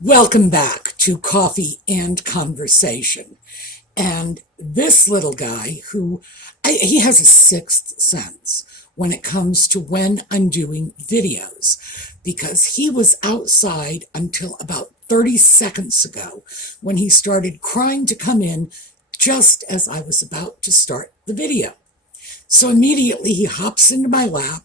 Welcome back to Coffee and Conversation. And this little guy he has a sixth sense when it comes to when I'm doing videos, because he was outside until about 30 seconds ago when he started crying to come in just as I was about to start the video. So immediately he hops into my lap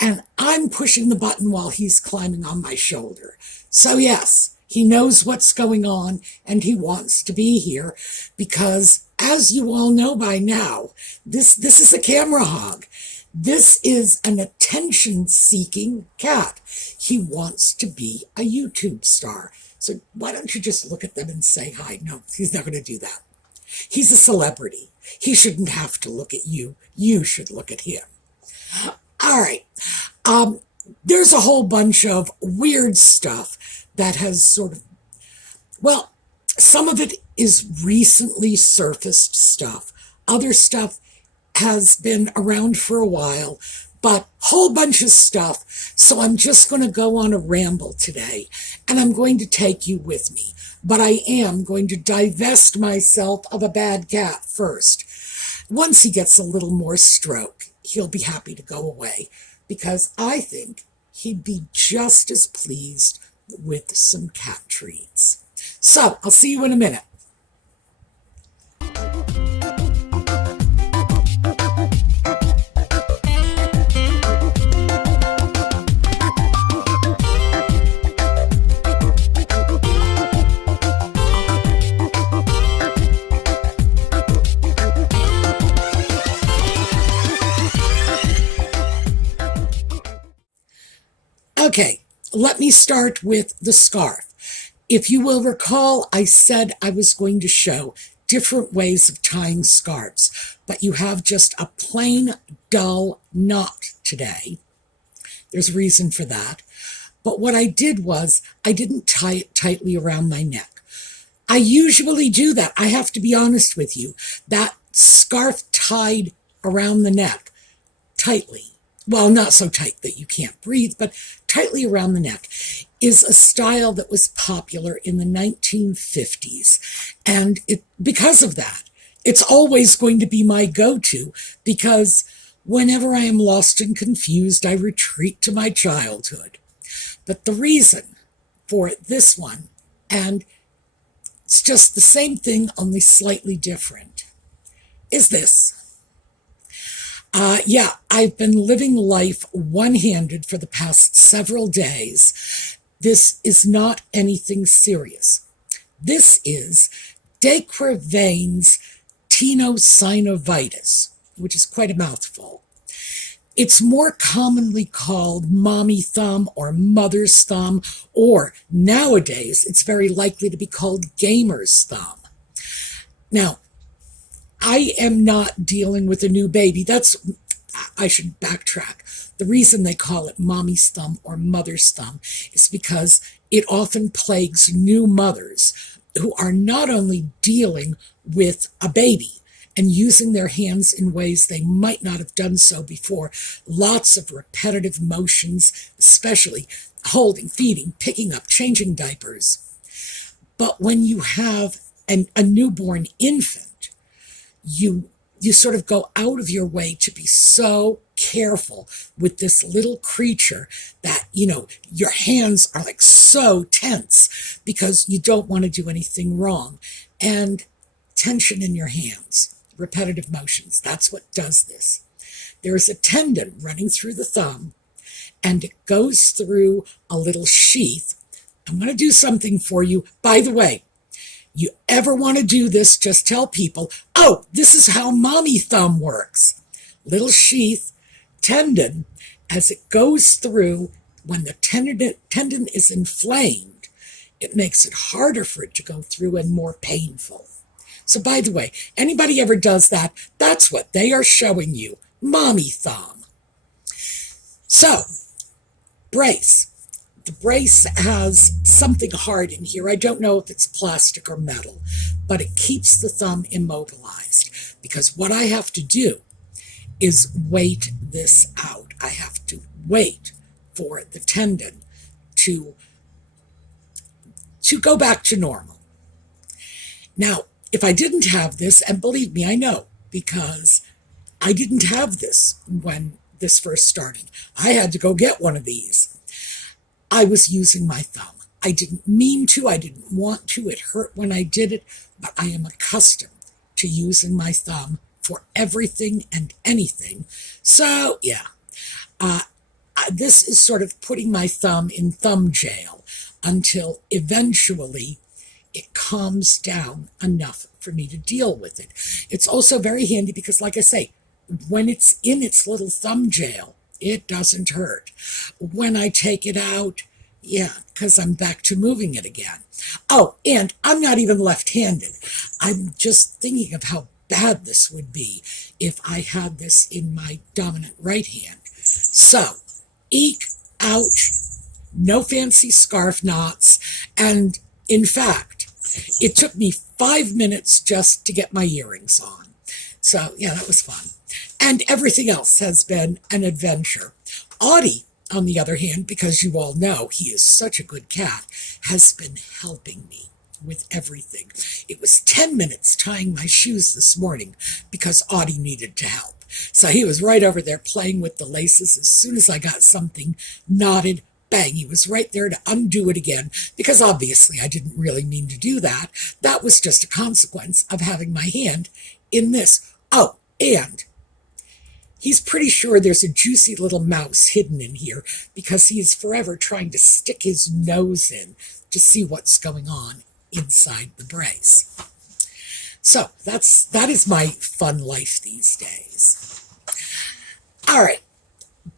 and I'm pushing the button while he's climbing on my shoulder. So yes, he knows what's going on and he wants to be here because, as you all know by now, this is a camera hog. This is an attention-seeking cat. He wants to be a YouTube star. So why don't you just look at them and say hi? No, he's not going to do that. He's a celebrity. He shouldn't have to look at you. You should look at him. All right. There's a whole bunch of weird stuff that has some of it is recently surfaced stuff. Other stuff has been around for a while, but whole bunch of stuff. So I'm just going to go on a ramble today, and I'm going to take you with me. But I am going to divest myself of a bad cat first. Once he gets a little more stroke, he'll be happy to go away, because I think he'd be just as pleased with some cat treats. So I'll see you in a minute. Okay, let me start with the scarf. If you will recall, I said I was going to show different ways of tying scarves, but you have just a plain, dull knot today. There's a reason for that. But what I did was I didn't tie it tightly around my neck. I usually do that. I have to be honest with you. That scarf tied around the neck tightly, well, not so tight that you can't breathe, but tightly around the neck, is a style that was popular in the 1950s. And because of that, it's always going to be my go-to, because whenever I am lost and confused, I retreat to my childhood. But the reason for this one, and it's just the same thing, only slightly different, is this. I've been living life one-handed for the past several days. This is not anything serious. This is Quervain's tenosynovitis, which is quite a mouthful. It's more commonly called mommy thumb or mother's thumb, or nowadays it's very likely to be called gamer's thumb. Now, I am not dealing with a new baby. I should backtrack. The reason they call it mommy's thumb or mother's thumb is because it often plagues new mothers who are not only dealing with a baby and using their hands in ways they might not have done so before, lots of repetitive motions, especially holding, feeding, picking up, changing diapers. But when you have a newborn infant, you sort of go out of your way to be so careful with this little creature that, your hands are like so tense because you don't want to do anything wrong. And tension in your hands, repetitive motions, that's what does this. There is a tendon running through the thumb, and it goes through a little sheath. I'm going to do something for you. By the way, you ever want to do this, just tell people, oh, this is how mommy thumb works. Little sheath, tendon, as it goes through, when the tendon is inflamed, it makes it harder for it to go through and more painful. So by the way, anybody ever does that, that's what they are showing you, mommy thumb. So, brace. The brace has something hard in here. I don't know if it's plastic or metal, but it keeps the thumb immobilized, because what I have to do is wait this out. I have to wait for the tendon to to go back to normal. Now, if I didn't have this, and believe me, I know, because I didn't have this when this first started. I had to go get one of these. I was using my thumb. I didn't mean to. I didn't want to. It hurt when I did it, but I am accustomed to using my thumb for everything and anything. So, yeah, this is sort of putting my thumb in thumb jail until eventually it calms down enough for me to deal with it. It's also very handy because, like I say, when it's in its little thumb jail, it doesn't hurt. When I take it out, yeah, because I'm back to moving it again. Oh, and I'm not even left-handed. I'm just thinking of how bad this would be if I had this in my dominant right hand. So, eek, ouch, no fancy scarf knots, and in fact, it took me 5 minutes just to get my earrings on. So, yeah, that was fun. And everything else has been an adventure. Audie, on the other hand, because you all know he is such a good cat, has been helping me with everything. It was 10 minutes tying my shoes this morning because Audie needed to help. So he was right over there playing with the laces. As soon as I got something knotted, bang, he was right there to undo it again, because obviously I didn't really mean to do that. That was just a consequence of having my hand in this. Oh, and he's pretty sure there's a juicy little mouse hidden in here because he is forever trying to stick his nose in to see what's going on inside the brace. So that is my fun life these days. All right,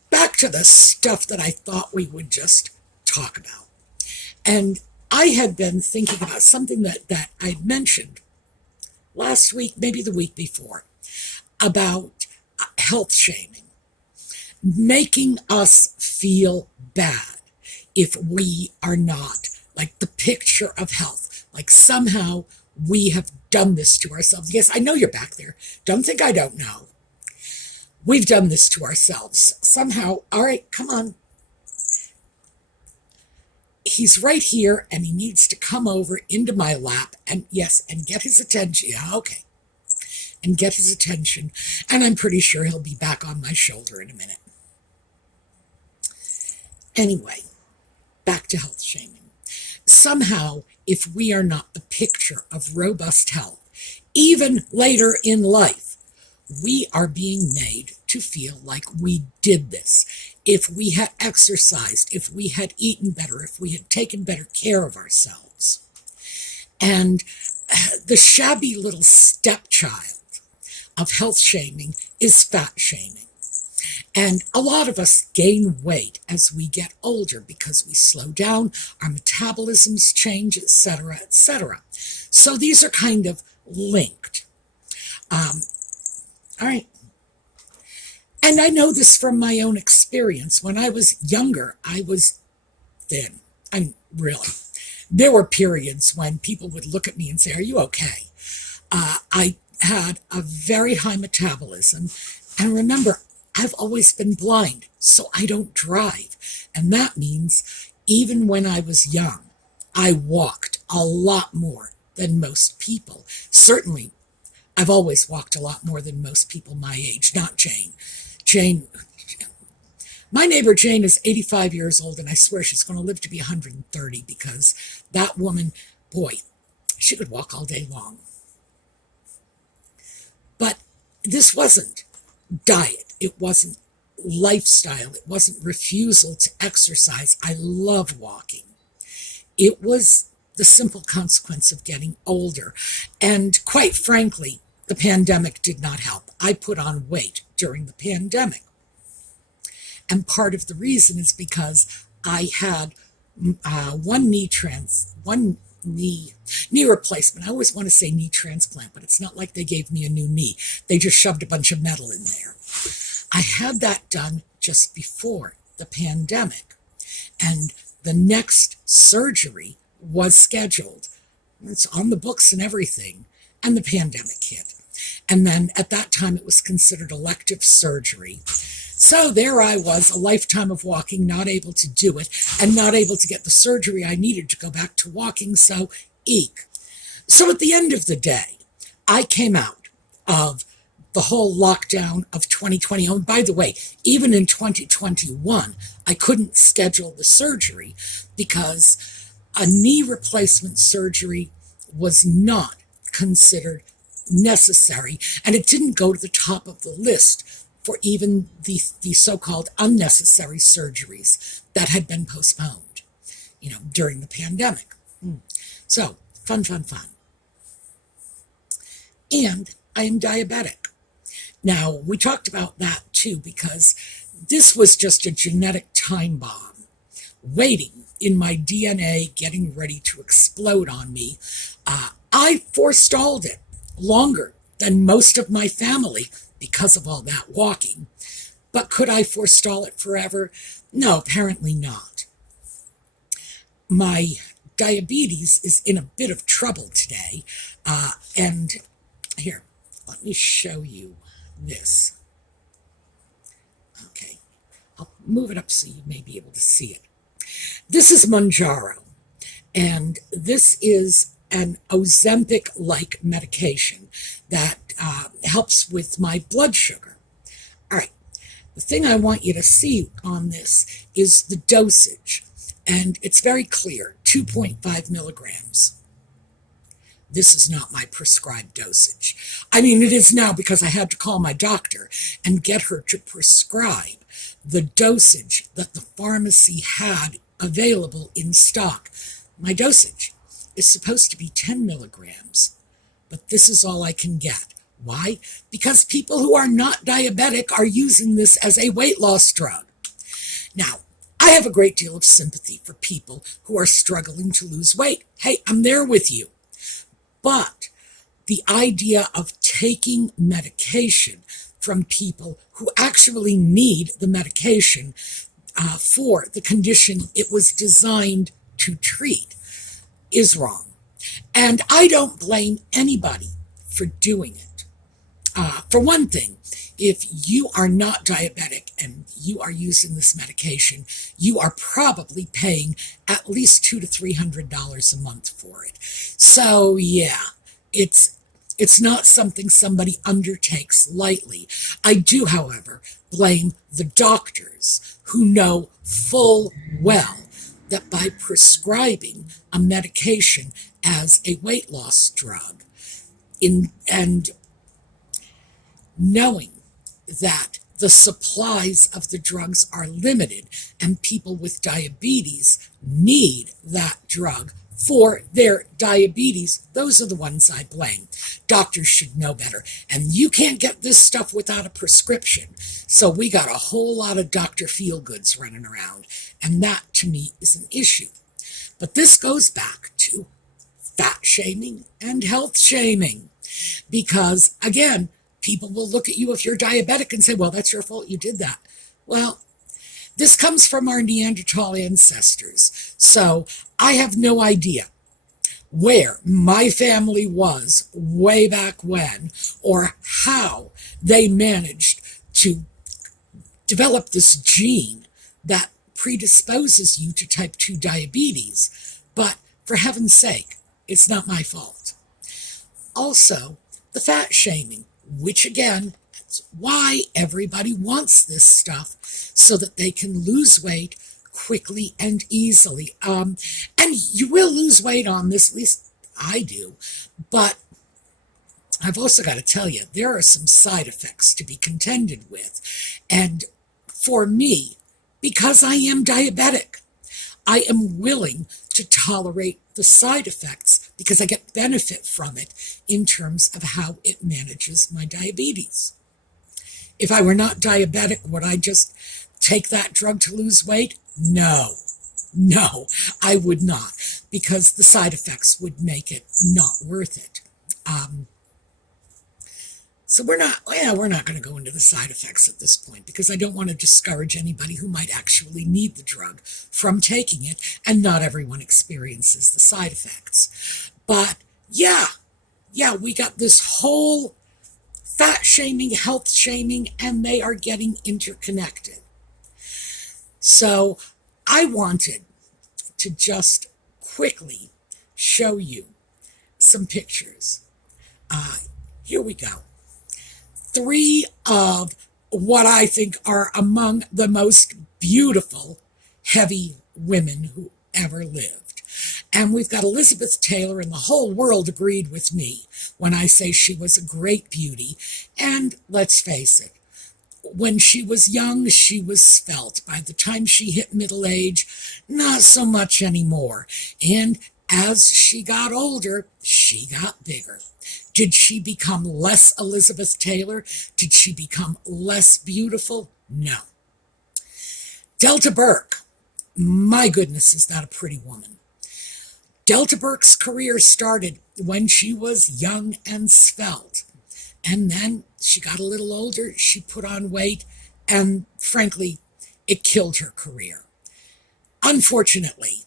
back to the stuff that I thought we would just talk about. And I had been thinking about something that I'd mentioned last week, maybe the week before, about health shaming, making us feel bad if we are not like the picture of health, like somehow we have done this to ourselves. Yes, I know you're back there. Don't think I don't know. We've done this to ourselves somehow. All right, come on. He's right here and he needs to come over into my lap and yes, and get his attention. Yeah, okay. And get his attention. And I'm pretty sure he'll be back on my shoulder in a minute. Anyway, back to health shaming. Somehow, if we are not the picture of robust health, even later in life, we are being made to feel like we did this. If we had exercised, if we had eaten better, if we had taken better care of ourselves. And the shabby little stepchild of health shaming is fat shaming. And a lot of us gain weight as we get older because we slow down, our metabolisms change, etc., etc. So these are kind of linked. All right. And I know this from my own experience. When I was younger, I was thin. I mean, really. There were periods when people would look at me and say, "Are you okay?" I had a very high metabolism. And remember, I've always been blind, so I don't drive. And that means even when I was young, I walked a lot more than most people. Certainly, I've always walked a lot more than most people my age, not Jane. My neighbor Jane is 85 years old, and I swear she's going to live to be 130 because that woman, boy, she could walk all day long. But this wasn't diet. It wasn't lifestyle. It wasn't refusal to exercise. I love walking. It was the simple consequence of getting older. And quite frankly, the pandemic did not help. I put on weight during the pandemic. And part of the reason is because I had one knee replacement. I always want to say knee transplant, but it's not like they gave me a new knee. They just shoved a bunch of metal in there. I had that done just before the pandemic. And the next surgery was scheduled. It's on the books and everything. And the pandemic hit. And then at that time, it was considered elective surgery. So there I was, a lifetime of walking, not able to do it, and not able to get the surgery I needed to go back to walking, so eek. So at the end of the day, I came out of the whole lockdown of 2020. Oh, and by the way, even in 2021, I couldn't schedule the surgery because a knee replacement surgery was not considered necessary, and it didn't go to the top of the list for even the so-called unnecessary surgeries that had been postponed, during the pandemic. So, fun. And I am diabetic. Now, we talked about that too, because this was just a genetic time bomb waiting in my DNA, getting ready to explode on me. I forestalled it longer than most of my family because of all that walking. But could I forestall it forever? No, apparently not. My diabetes is in a bit of trouble today. And here, let me show you this. Okay, I'll move it up so you may be able to see it. This is Mounjaro, and this is an Ozempic-like medication that helps with my blood sugar. All right, the thing I want you to see on this is the dosage, and it's very clear, 2.5 milligrams. This is not my prescribed dosage. I mean, it is now because I had to call my doctor and get her to prescribe the dosage that the pharmacy had available in stock. My dosage is supposed to be 10 milligrams, but this is all I can get. Why? Because people who are not diabetic are using this as a weight loss drug. Now, I have a great deal of sympathy for people who are struggling to lose weight. Hey, I'm there with you. But the idea of taking medication from people who actually need the medication for the condition it was designed to treat is wrong. And I don't blame anybody for doing it. For one thing, if you are not diabetic and you are using this medication, you are probably paying at least $200 to $300 a month for it. So yeah, it's not something somebody undertakes lightly. I do, however, blame the doctors who know full well that by prescribing a medication as a weight loss drug and knowing that the supplies of the drugs are limited and people with diabetes need that drug for their diabetes, those are the ones I blame. Doctors should know better. And you can't get this stuff without a prescription. So we got a whole lot of Dr. Feelgoods running around. And that, to me, is an issue. But this goes back to fat shaming and health shaming. Because, again, people will look at you if you're diabetic and say, well, that's your fault, you did that. Well, this comes from our Neanderthal ancestors. So I have no idea where my family was way back when or how they managed to develop this gene that predisposes you to type 2 diabetes. But for heaven's sake, it's not my fault. Also, the fat shaming, which again, that's why everybody wants this stuff, so that they can lose weight quickly and easily. And you will lose weight on this, at least I do. But I've also got to tell you, there are some side effects to be contended with. And for me, because I am diabetic, I am willing to tolerate the side effects because I get benefit from it in terms of how it manages my diabetes. If I were not diabetic, would I just take that drug to lose weight? No, I would not, because the side effects would make it not worth it. So we're not going to go into the side effects at this point, because I don't want to discourage anybody who might actually need the drug from taking it, and not everyone experiences the side effects. But yeah, we got this whole fat shaming, health shaming, and they are getting interconnected. So I wanted to just quickly show you some pictures. Here we go. 3 of what I think are among the most beautiful heavy women who ever lived. And we've got Elizabeth Taylor, and the whole world agreed with me when I say she was a great beauty. And let's face it, when she was young, she was svelte. By the time she hit middle age, not so much anymore. And as she got older, she got bigger. Did she become less Elizabeth Taylor? Did she become less beautiful? No. Delta Burke. My goodness, is that a pretty woman. Delta Burke's career started when she was young and svelte. And then she got a little older, she put on weight, and frankly, it killed her career. Unfortunately,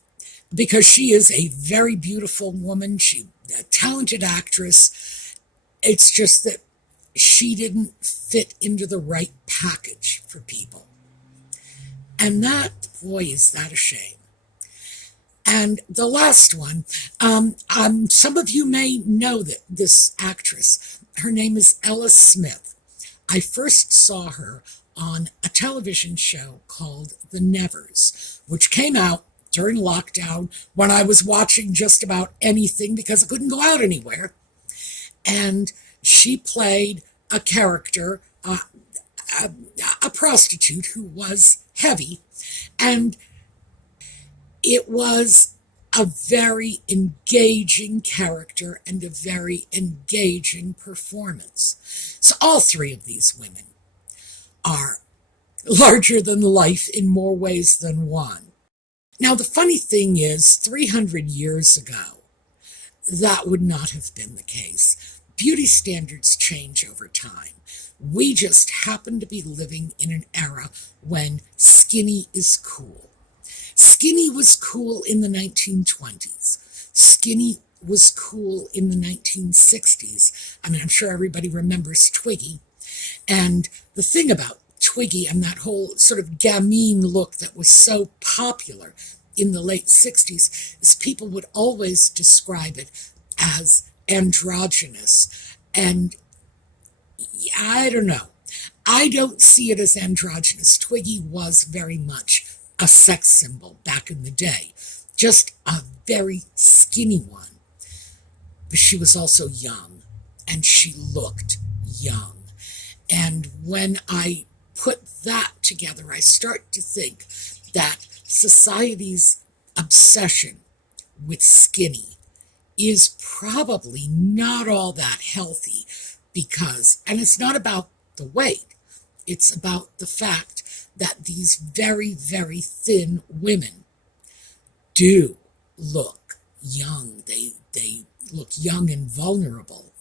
because she is a very beautiful woman, she's a talented actress, it's just that she didn't fit into the right package for people. And that, boy, is that a shame. And the last one, some of you may know that this actress. Her name is Ella Smith. I first saw her on a television show called The Nevers, which came out during lockdown when I was watching just about anything because I couldn't go out anywhere. And she played a character, a prostitute who was heavy, and it was a very engaging character and a very engaging performance. So all 3 of these women are larger than life in more ways than one. Now, the funny thing is, 300 years ago, that would not have been the case. Beauty standards change over time. We just happen to be living in an era when skinny is cool. Skinny was cool in the 1920s. Skinny was cool in the 1960s. I mean, I'm sure everybody remembers Twiggy. And the thing about Twiggy and that whole sort of gamine look that was so popular in the late 60s is people would always describe it as androgynous. And I don't know. I don't see it as androgynous. Twiggy was very much a sex symbol back in the day, just a very skinny one. But she was also young, and she looked young. And when I put that together, I start to think that society's obsession with skinny is probably not all that healthy because, and it's not about the weight, it's about the fact that these very, very thin women do look young. They look young and vulnerable.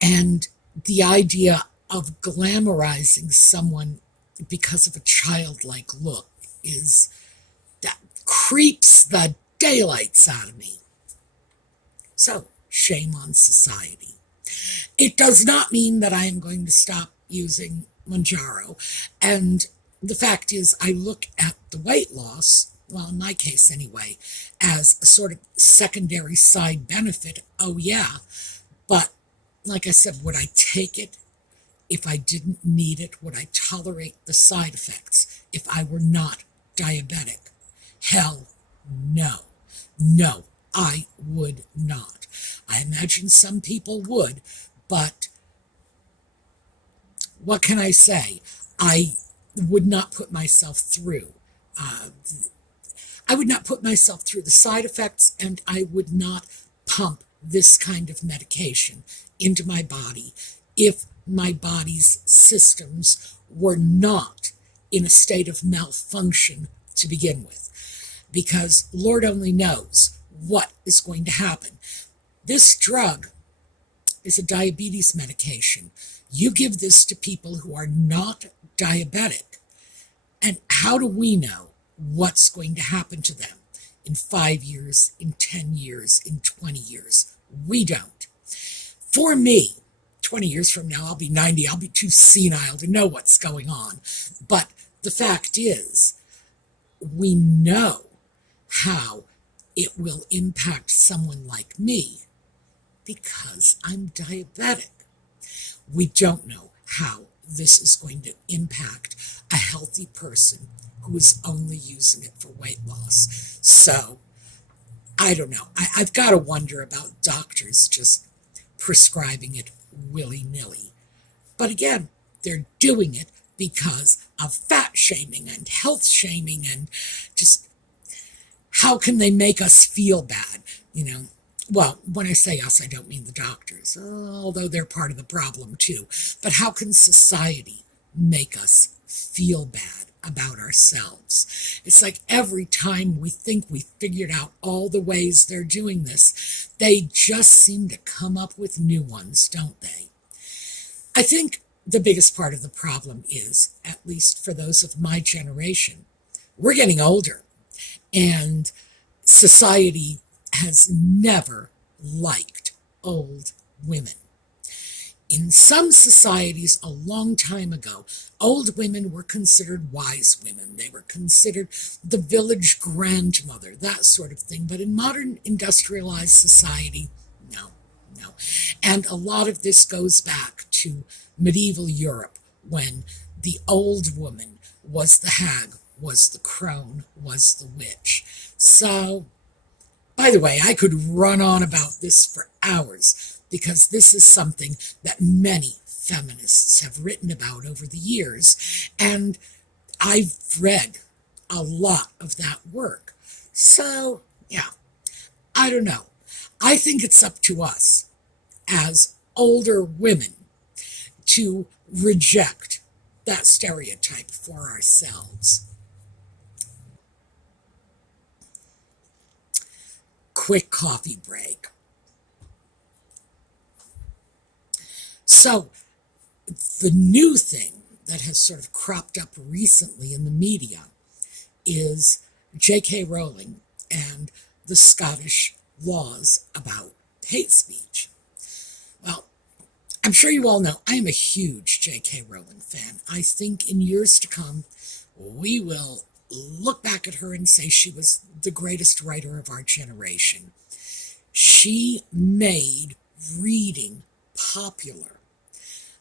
And the idea of glamorizing someone because of a childlike look that creeps the daylights out of me. So, shame on society. It does not mean that I am going to stop using Mounjaro. And the fact is, I look at the weight loss, well, in my case anyway, as a sort of secondary side benefit. Oh, yeah. But like I said, would I take it if I didn't need it? Would I tolerate the side effects if I were not diabetic? Hell no. No, I would not. I imagine some people would, but what can I say? I would not put myself through. I would not put myself through the side effects, and I would not pump this kind of medication into my body if my body's systems were not in a state of malfunction to begin with. Because Lord only knows what is going to happen. This drug is a diabetes medication. You give this to people who are not diabetic. And how do we know what's going to happen to them in 5 years, in 10 years, in 20 years? We don't. For me, 20 years from now, I'll be 90. I'll be too senile to know what's going on. But the fact is, we know how it will impact someone like me because I'm diabetic. We don't know how this is going to impact a healthy person who is only using it for weight loss. So, I don't know. I've got to wonder about doctors just prescribing it willy-nilly. But again, they're doing it because of fat shaming and health shaming and just how can they make us feel bad, Well, when I say us, I don't mean the doctors, although they're part of the problem too. But how can society make us feel bad about ourselves? It's like every time we think we figured out all the ways they're doing this, they just seem to come up with new ones, don't they? I think the biggest part of the problem is, at least for those of my generation, we're getting older, and society has never liked old women. In some societies a long time ago, old women were considered wise women. They were considered the village grandmother, that sort of thing. But in modern industrialized society, no. And a lot of this goes back to medieval Europe, when the old woman was the hag, was the crone, was the witch. So, by the way, I could run on about this for hours, because this is something that many feminists have written about over the years, and I've read a lot of that work. So, yeah, I don't know. I think it's up to us, as older women, to reject that stereotype for ourselves. Quick coffee break. So, the new thing that has sort of cropped up recently in the media is J.K. Rowling and the Scottish laws about hate speech. Well, I'm sure you all know I am a huge J.K. Rowling fan. I think in years to come, we will look back at her and say she was the greatest writer of our generation. She made reading popular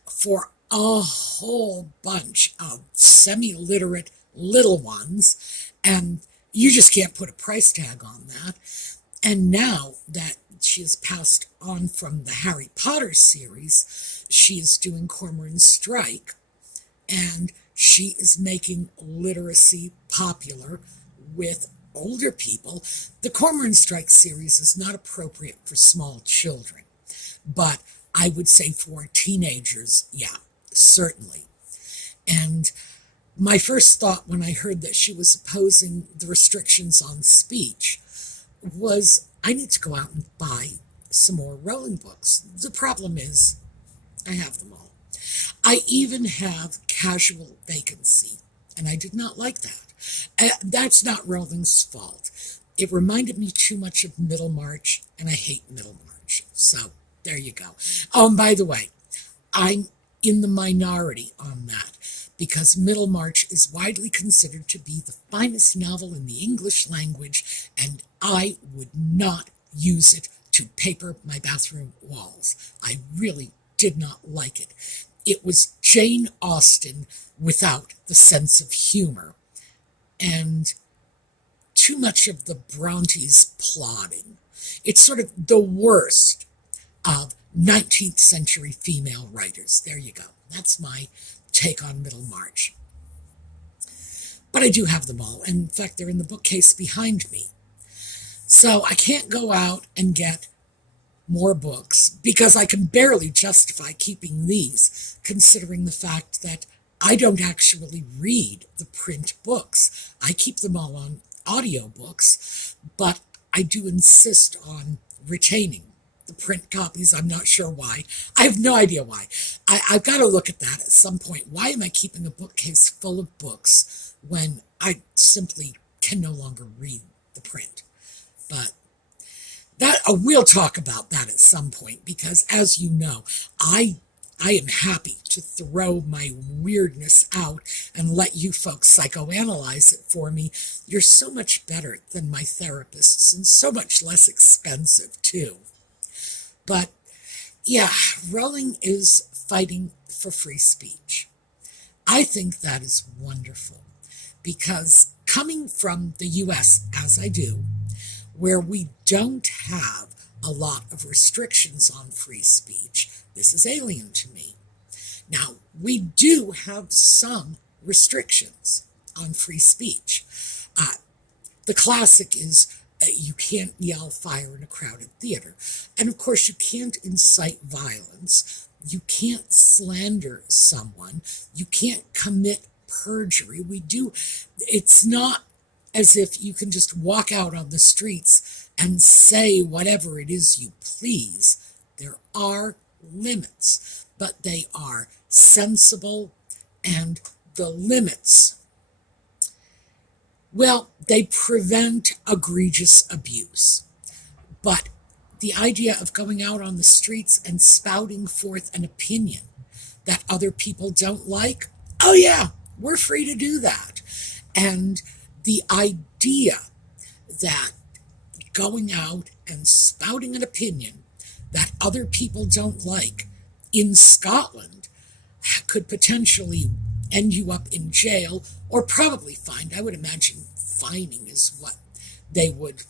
for a whole bunch of semi-literate little ones, and you just can't put a price tag on that. And now that she has passed on from the Harry Potter series, she is doing Cormoran's Strike, and she is making literacy popular with older people. The Cormoran's Strike series is not appropriate for small children, but I would say for teenagers, yeah, certainly. And my first thought when I heard that she was opposing the restrictions on speech was, I need to go out and buy some more Rowling books. The problem is, I have them all. I even have Casual Vacancy, and I did not like that. That's not Rowling's fault. It reminded me too much of Middlemarch, and I hate Middlemarch. So, there you go. Oh, and by the way, I'm in the minority on that, because Middlemarch is widely considered to be the finest novel in the English language, and I would not use it to paper my bathroom walls. I really did not like it. It was Jane Austen without the sense of humor, and too much of the Brontes plotting. It's sort of the worst of 19th century female writers. There you go. That's my take on Middlemarch. But I do have them all. And in fact, they're in the bookcase behind me. So I can't go out and get more books because I can barely justify keeping these, considering the fact that I don't actually read the print books. I keep them all on audiobooks, but I do insist on retaining the print copies. I'm not sure why. I have no idea why. I've got to look at that at some point. Why am I keeping a bookcase full of books when I simply can no longer read the print? But that we'll talk about that at some point, because as you know, I I am happy to throw my weirdness out and let you folks psychoanalyze it for me. You're so much better than my therapists and so much less expensive, too. But yeah, Rowling is fighting for free speech. I think that is wonderful because coming from the US, as I do, where we don't have a lot of restrictions on free speech, this is alien to me. Now, we do have some restrictions on free speech. The classic is you can't yell fire in a crowded theater. And of course, you can't incite violence. You can't slander someone. You can't commit perjury. It's not as if you can just walk out on the streets and say whatever it is you please. There are limits, but they are sensible, and the limits, well, they prevent egregious abuse. But the idea of going out on the streets and spouting forth an opinion that other people don't like, oh yeah, we're free to do that. And the idea that going out and spouting an opinion that other people don't like in Scotland could potentially end you up in jail or probably fined. I would imagine fining is what they would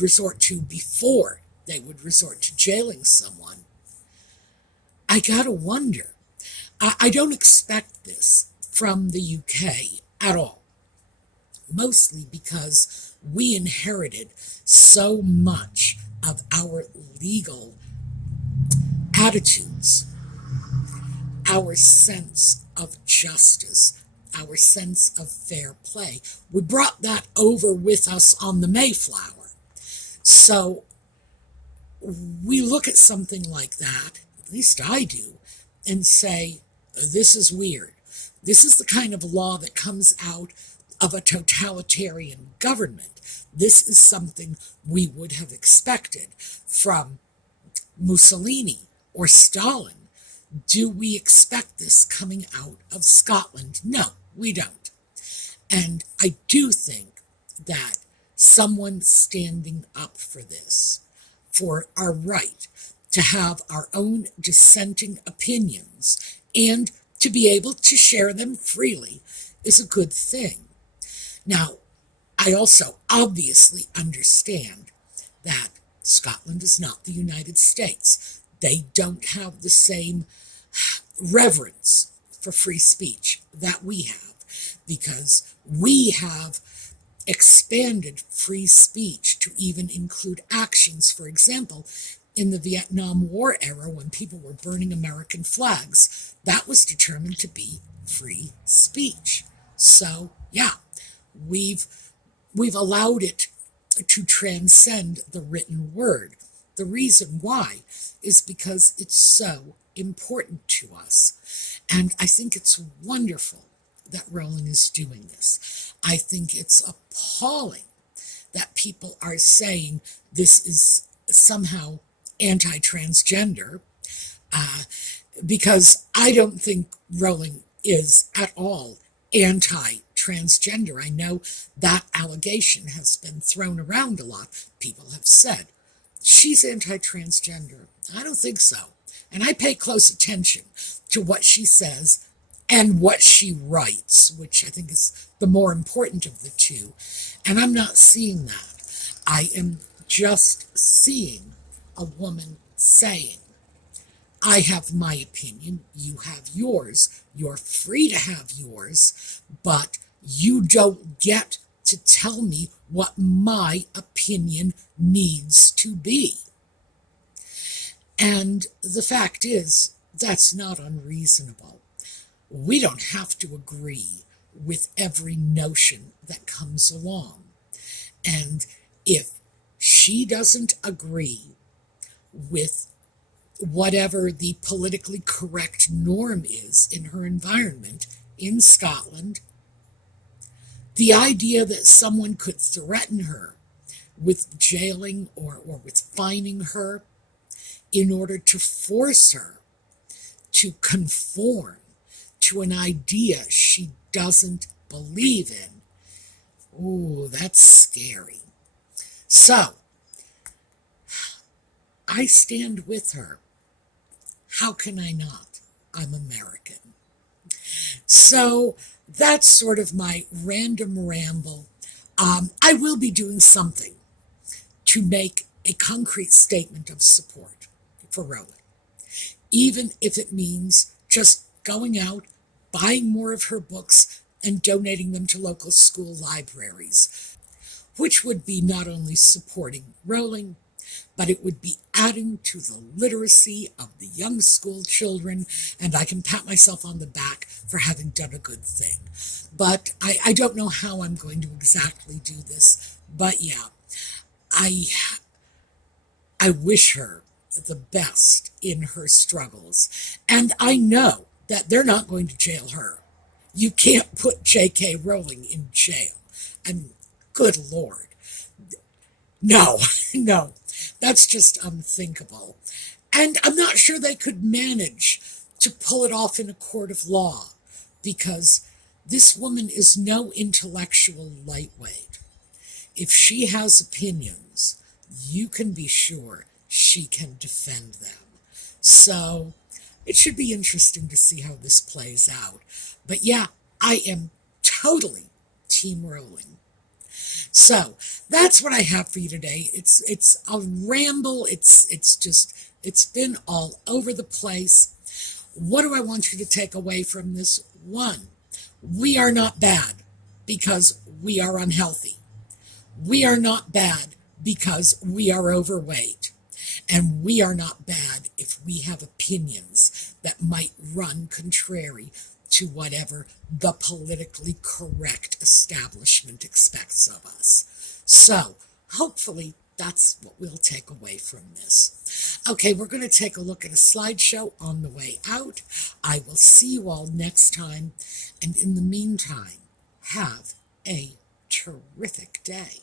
resort to before they would resort to jailing someone. I gotta wonder. I don't expect this from the UK at all, mostly because we inherited so much of our legal attitudes, our sense of justice, our sense of fair play. We brought that over with us on the Mayflower. So we look at something like that, at least I do, and say, this is weird. This is the kind of law that comes out of a totalitarian government. This is something we would have expected from Mussolini or Stalin. Do we expect this coming out of Scotland? No, we don't. And I do think that someone standing up for this, for our right to have our own dissenting opinions and to be able to share them freely, is a good thing. Now, I also obviously understand that Scotland is not the United States. They don't have the same reverence for free speech that we have, because we have expanded free speech to even include actions. For example, in the Vietnam War era, when people were burning American flags, that was determined to be free speech. So, yeah, we've allowed it to transcend the written word. The reason why is because it's so important to us. And I think it's wonderful that Rowling is doing this. I think it's appalling that people are saying this is somehow anti-transgender, because I don't think Rowling is at all anti-transgender. I know that allegation has been thrown around a lot. People have said, she's anti-transgender. I don't think so. And I pay close attention to what she says and what she writes, which I think is the more important of the two. And I'm not seeing that. I am just seeing a woman saying, I have my opinion, you have yours, you're free to have yours, but you don't get to tell me what my opinion needs to be. And the fact is, that's not unreasonable. We don't have to agree with every notion that comes along. And if she doesn't agree with whatever the politically correct norm is in her environment in Scotland, the idea that someone could threaten her with jailing or with fining her in order to force her to conform to an idea she doesn't believe in. Ooh, that's scary. So, I stand with her. How can I not? I'm American. So, that's sort of my random ramble. I will be doing something to make a concrete statement of support for Rowling, even if it means just going out, buying more of her books, and donating them to local school libraries, which would be not only supporting Rowling, but it would be adding to the literacy of the young school children, and I can pat myself on the back for having done a good thing. But I don't know how I'm going to exactly do this, but yeah, I wish her the best in her struggles, and I know that they're not going to jail her. You can't put J.K. Rowling in jail. And good Lord. No, no, that's just unthinkable. And I'm not sure they could manage to pull it off in a court of law, because this woman is no intellectual lightweight. If she has opinions, you can be sure she can defend them. So it should be interesting to see how this plays out. But yeah, I am totally Team Rowling. So that's what I have for you today. It's a ramble. It's been all over the place. What do I want you to take away from this? One, we are not bad because we are unhealthy. We are not bad because we are overweight. And we are not bad if we have opinions that might run contrary to whatever the politically correct establishment expects of us. So, hopefully, that's what we'll take away from this. Okay, we're going to take a look at a slideshow on the way out. I will see you all next time. And in the meantime, have a terrific day.